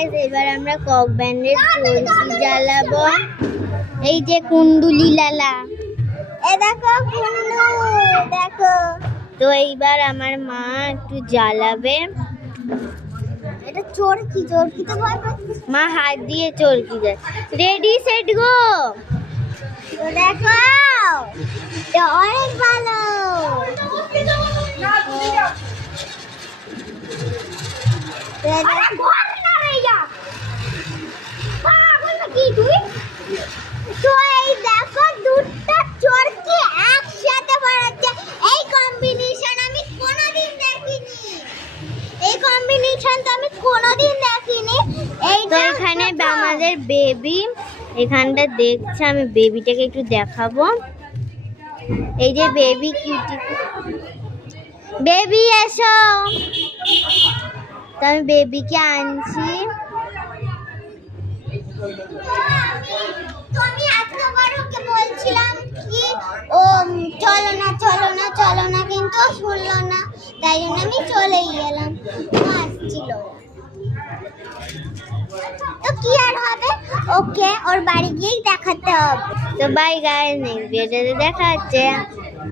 Guys, এবার আমরা cock ব্যান্ডের চরকি জ্বালাবো। এই যে কুন্ডুলি লালা, এ দেখো কুন্ডু, দেখো। তো এইবার আমার মা একটু জ্বালাবে। এটা চরকি, চরকিতে ভয় পাচ্ছি। মা হাত দিয়ে চরকি দেয়। Ready set go. তো দেখো, এটা অনেক ভালো। তো এই দেখো দুটো চরকি একসাথে বানাচ্ছে। এই কম্বিনেশন আমি কোনোদিন দেখিনি। এই কম্বিনেশন তো আমি কোনোদিন দেখিনি। এই তো এখানে আমাদের বেবি এখানটা দেখছে। আমি বেবিটাকে একটু দেখাবো। এই যে বেবি কিউটি, বেবি এসো। তো আমি বেবিকে আনছি। তো আমি এতবার ওকে বলছিলাম কি ও চলো না চলো না চলো না, কিন্তু শুনলো না। তাই জন্য আমি চলেই গেলাম, আসছিল। তো কি আর হবে, ওকে ওর বাড়ি গিয়েই দেখাতে হবে। তো বাই গাইস, নেক্সট ভিডিওতে দেখা হচ্ছে।